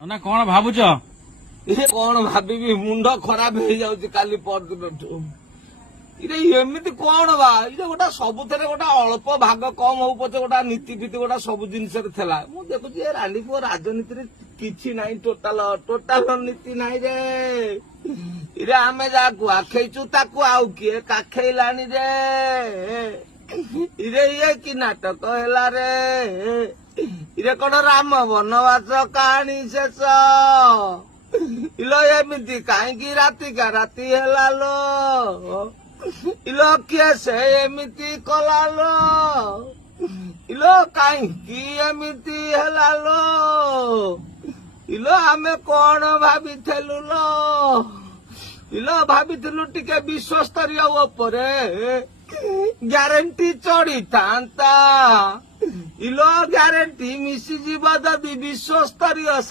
ନା କଣ ଭାବୁଛ? ଇଏ କଣ ଭାବିବି, ମୁଣ୍ଡ ଖରାପ ହେଇଯାଉଛି କାଲି ପରଦିନଠୁ। ଇରେ ଏମିତି କଣ ବା, ଇଏ ଗୋଟା ସବୁଥିରେ ଗୋଟା ଅଳ୍ପ ଭାଗ କମ ହଉ ପଛେ ଗୋଟା ନୀତି ଫୀତି ଗୋଟା ସବୁ ଜିନିଷରେ ଥିଲା। ମୁଁ ଦେଖୁଛି ଏ ରାଣ୍ଡି ପୁଅ ରାଜନୀତିରେ କିଛି ନାହିଁ, ଟୋଟାଲ ନୀତି ନାହିଁ ରେ। ଇରେ ଆମେ ଯାହାକୁ ଆଖେଇଛୁ ତାକୁ ଆଉ କିଏ କାଖେଇଲାଣି ରେ। ଇରେ ଇଏ କି ନାଟକ ହେଲା ରେ। ଇରେ କଣ ରାମ ବନବାସ କାହାଣୀ ଶେଷ? ଇଲୋ ଏମିତି କାହିଁକି ରାତିକା ରାତି ହେଲା ଲୋ? ଇଲୋ କିଏ ସେ ଏମିତି କଲା ଲୋ? ଇଲୋ କାହିଁକି ଏମିତି ହେଲା ଲୋ? ଇଲୋ ଆମେ କଣ ଭାବିଥିଲୁ ଲୋ? ଇଲୋ ଭାବିଥିଲୁ ଟିକେ ବିଶ୍ୱସ୍ତରୀୟ ଉପରେ ଗ୍ୟାରେଣ୍ଟି ଚଢିଥାନ୍ତା। ଇଲୋ ଗ୍ୟାରେଣ୍ଟି ମିଶିଯିବ ଯଦି ବିଶ୍ୱସ୍ତରୀୟ